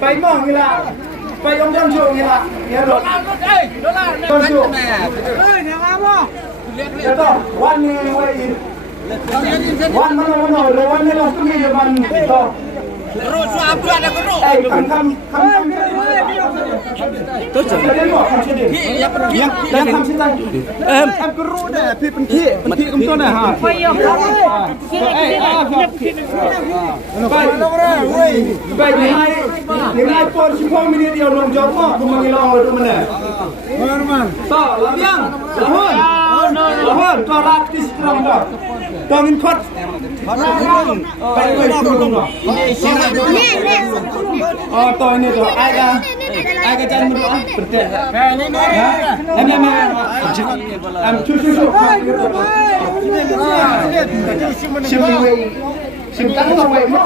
ไปมองนี่ละไปยงต้นชูนี่ละเนี่ยรถต้นชูเนี่ยมาบ่จะต้องวันนี้ไว้วันมันหน่อยเลยวันนี้เราต้องมีวันต่อรู้สึกapa ada guruคำตัวจริงyangคำชิ้นนั้นกรูเด้อพี่เป็นขี้กำต้นนะฮะไปยังไงปอนชิฟองมินิเดียวลงจอบก็มันลองดูมันเนี่ยต่อลำยังละฮอนต่อรักที่สตรองต่อต้องมินคดไปชูลงต่ออ๋อต่อini tuh aga jangan berdoa berdoa ini cucu sim tăng cái quầy mà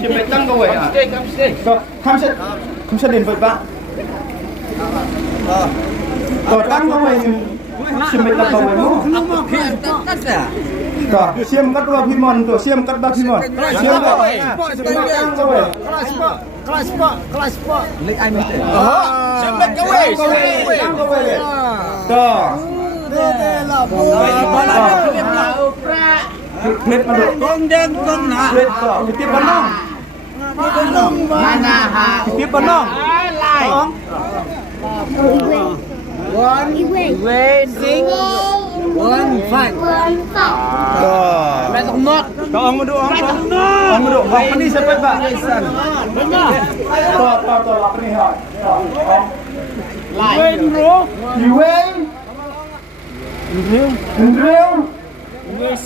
sim tăng cái quầy à không sẽ đến với bạn rồi tăng cái quầy sim tăng cái quầy màต่อเสียมกัดว่าพิมอนตัวเสียมกัดว่าพิมอนเสียมกัดเล็กไอ้ไม่ได้เสียมกัดก็เว้ยต่อเพชรมาดูกงเด้งกงหนาเพชรต่อพิทิปน้องมานาฮะพิทิปน้องสองวันเวนซิงวันฟันไม่ต้องนอดต้องมาดูไม่ต้องนอดมาดูวันนี้sampai pakต่อหลับนี่ฮะเวนรู้เวน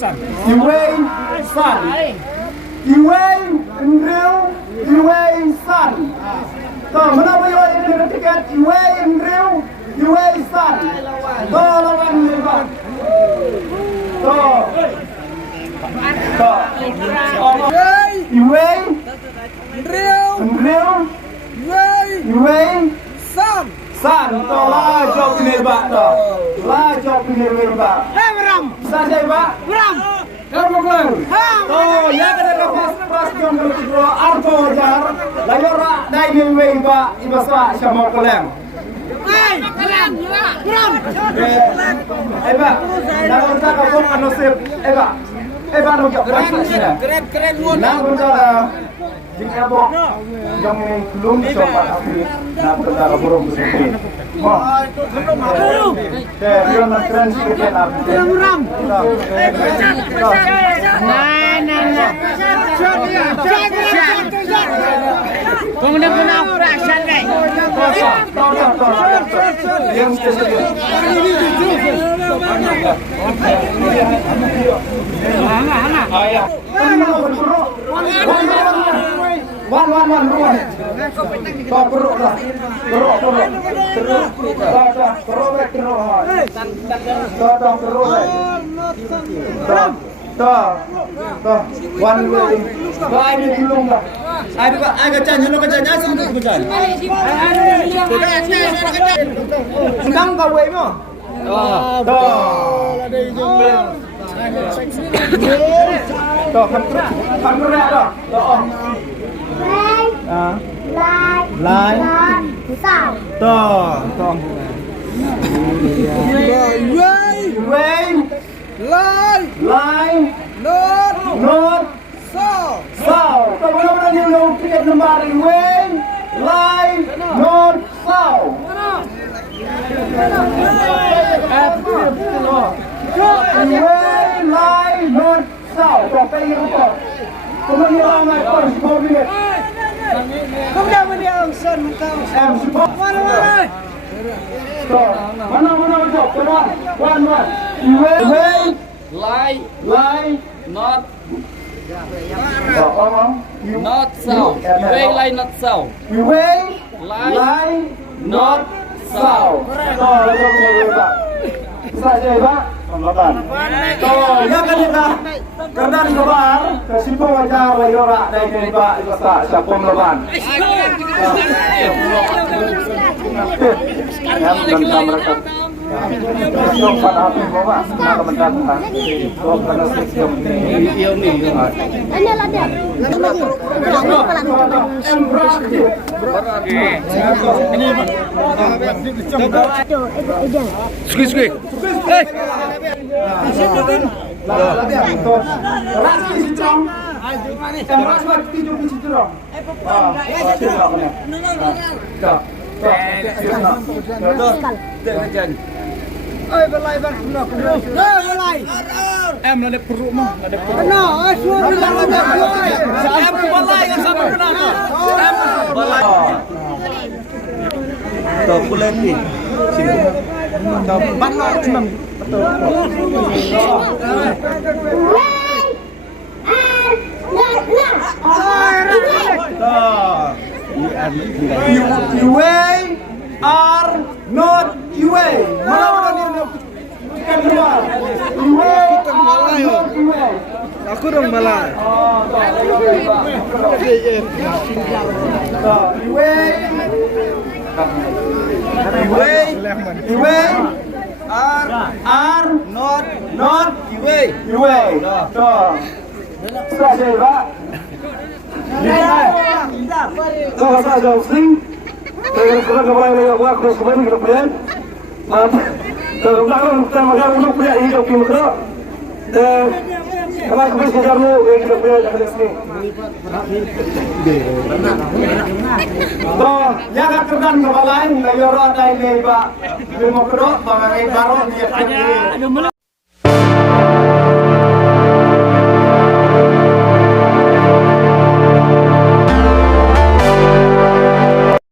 สันเวนสันต่อมาเราไปวันนี้เราจะกันเวนเร็วสันต่อระวังเลยก่อนต่อออกมาเวนเร็วสันต่อลาจอบเนบะต่อลาจอบเนบะsaja pak kamu keluar oh ya kada pas jom berikutnya arto jar layora dai newe pak ibasa sama kolem pak nak kita kapon anosip pak nak jawab keren nak bicara jika bok yang belum coba tapi nak bicara burung seperti mau dia nak keren sikit nak kemudian guna operasi ni yang Wan kau perut lah wan ini belum lah ada jangan lo kerja nyasar untuk kerja sedang kau wei mo kan berat dah lái tò lái nốt sao tao đâu đã nhiều lâu tiết năm ba đi lái nốt sao lái nốt sao có cái gì không có bao nhiêu ngày còn có gì không đâu mà đi ông Sơn không em support mana jawab coba one way lie not so way lie not so lie not so saja Pak Pembataan. Ya kan kita karena keluar kesimpulan wajar layora dari Pak Iwasa siapa melawan. Ya dan mereka Yang pada api bawa nak mendatang. Kalau kena sistem ini ni. Ini lah dia. Squeeze. Hey. Raski sitram. Ras waktu tu sitram. Em là đẹp perut mah, là đẹp perut. No, suara Em balai kan sama benar. Em balai. Tuh pulen ni. Banyak cuma. You way are not you way. Mana ni? Bukan keluar. You way not you way. Aku dong balai. You way are not you way. Sudah Pak. Saya jauh sing. Saya kembali lagi aku kembali ke depan. Kalau kita makan untuk punya hidup kita. Kalau kita sejarah kita punya ada sini. Toh, jangan terkan kepala ini. Lalu orang lain ni Pak. Demokrat, bang baru dia.